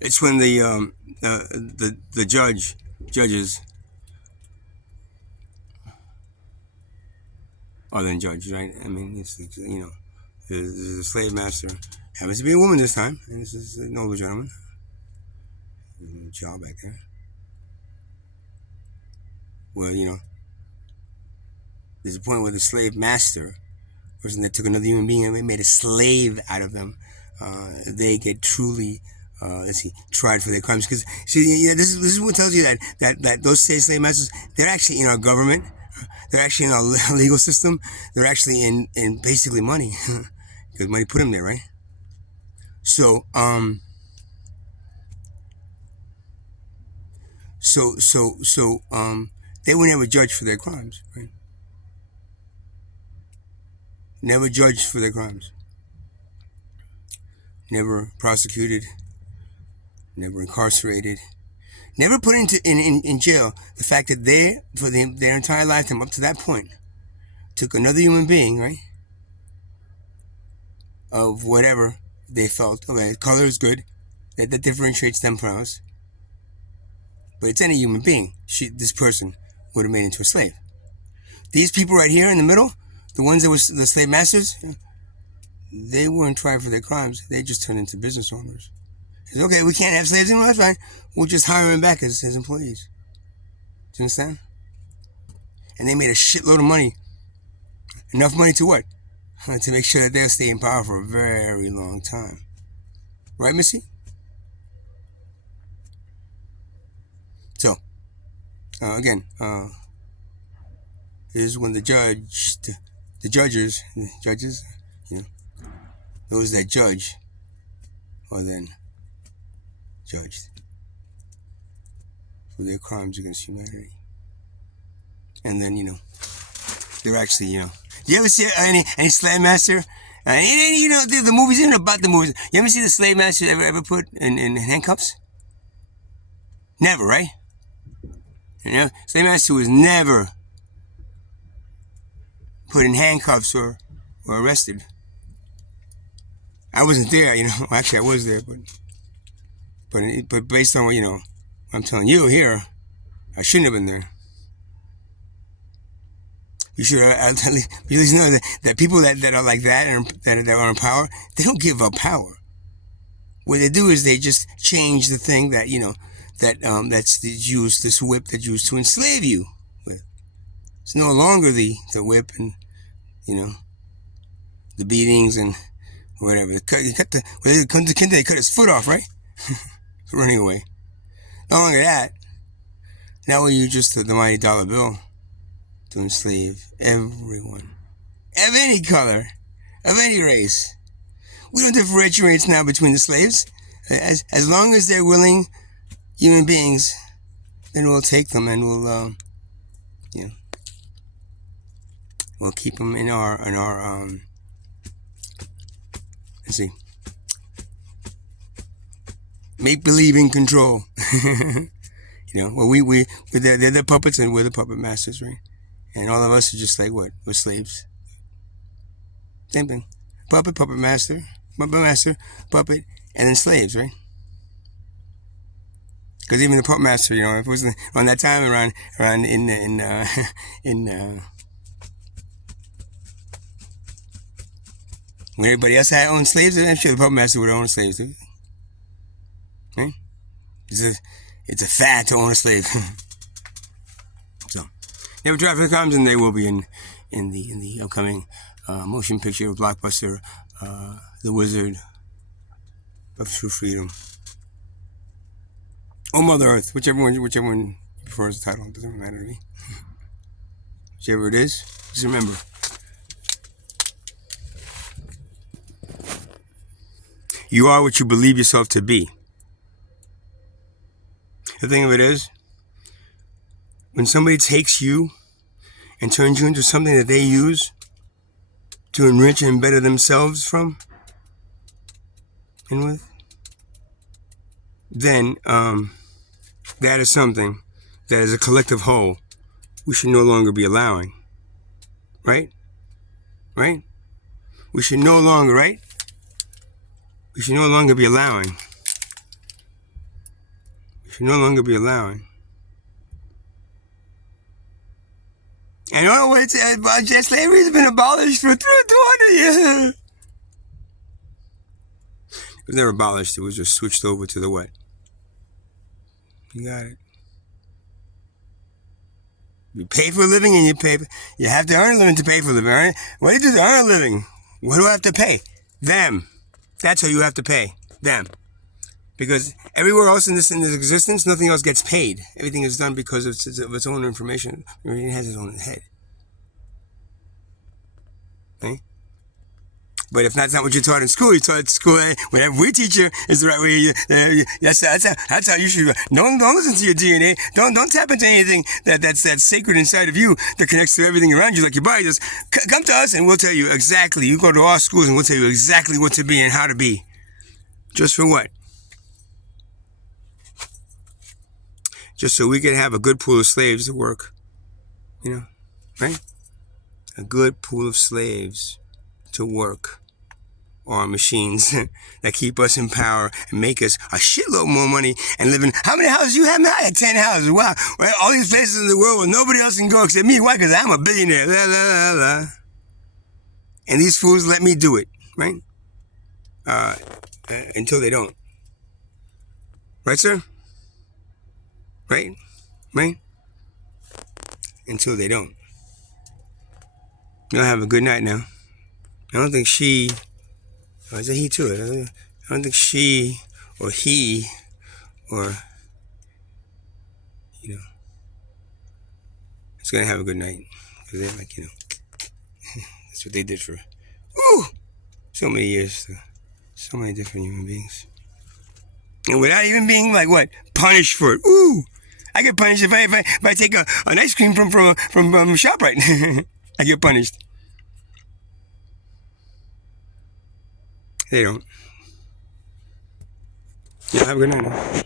It's when the judges are then judges, right? I mean, it's, there's a slave master. Happens to be a woman this time, and this is an older gentleman. Child back there. Well, there's a point where the slave master, person that took another human being and made a slave out of them, they get truly, tried for their crimes. Because see, this is what tells you that those slave masters, they're actually in our government, they're actually in our legal system, they're actually in basically money, because money put them there, right? So they were never judged for their crimes, right? Never judged for their crimes. Never prosecuted. Never incarcerated. Never put in jail. The fact that they, for their entire lifetime up to that point, took another human being, right? Of whatever they felt. Okay, color is good. That differentiates them from us. But it's any human being. This person would have made into a slave. These people right here in the middle, the ones that were the slave masters, they weren't tried for their crimes. They just turned into business owners. It's okay, we can't have slaves anymore, that's fine. We'll just hire them back as employees. Do you understand? And they made a shitload of money. Enough money to what? To make sure that they'll stay in power for a very long time. Right, Missy? So, again, is when the judges, those that judge are then judged for their crimes against humanity. And then, they're actually, do you ever see any slave master? The movies, even about the movies. You ever see the slave master ever put in handcuffs? Never, right? Slave master was never put in handcuffs or arrested. I wasn't there, Actually, I was there, but based on what I'm telling you here, I shouldn't have been there. You should at least know that people that are like that and that are in power, they don't give up power. What they do is they just change the thing that that's used, this whip that's used to enslave you with. It's no longer the whip and the beatings and whatever. They cut his foot off, right? Running away. No longer that. Now we use just the mighty dollar bill to enslave everyone. Of any color. Of any race. We don't differentiate now between the slaves. As long as they're willing human beings, then we'll take them and we'll keep them in our let's see, make believe in control. Well, they're the puppets and we're the puppet masters, right? And all of us are just like what? We're slaves. Same thing. Puppet master, puppet, and then slaves, right? Because even the puppet master, if it wasn't on that time around when everybody else had owned slaves, I'm sure the puppet master would own slaves too. Right? It's a fad to own a slave. So, never tried for the crimes, and they will be in the upcoming motion picture blockbuster, The Wizard of True Freedom, or Mother Earth, whichever one prefers the title. It doesn't matter to me. Whichever it is, just remember. You are what you believe yourself to be. The thing of it is, when somebody takes you and turns you into something that they use to enrich and better themselves from and with, then that is something that as a collective whole we should no longer be allowing. Right? We should no longer, right? We should no longer be allowing should no longer be allowing. And you know what? Slavery has been abolished for 200 years. It was never abolished. It was just switched over to the what? You got it. You pay for a living and you have to earn a living to pay for a living, right? What do you do to earn a living? What do I have to pay? Them. That's who you have to pay. Them. Because everywhere else in this existence, nothing else gets paid. Everything is done because of its own information. It has its own head. Okay? But if that's not what you're taught in school, you're taught at school, whatever we teach you is the right way. That's how you should. Don't listen to your DNA. Don't tap into anything that's sacred inside of you that connects to everything around you, like your body. Just come to us and we'll tell you exactly. You go to our schools and we'll tell you exactly what to be and how to be. Just for what? Just so we can have a good pool of slaves to work. You know, right? A good pool of slaves to work on machines that keep us in power and make us a shitload more money and live in. How many houses you have? I had 10 houses. Wow. Right? All these places in the world where nobody else can go except me. Why? Because I'm a billionaire. La, la, la, la. And these fools let me do it, right? Until they don't. Right, sir? Right? Right? Until they don't. Y'all have a good night now. I don't think she, or is it he too? I don't think she or he or, you know, is going to have a good night. Because they're like, you know, that's what they did for, so many years to so many different human beings. And without even being like, what, punished for it. I get punished if I take an ice cream from ShopRite. I get punished. They don't. Yeah, have a good night now.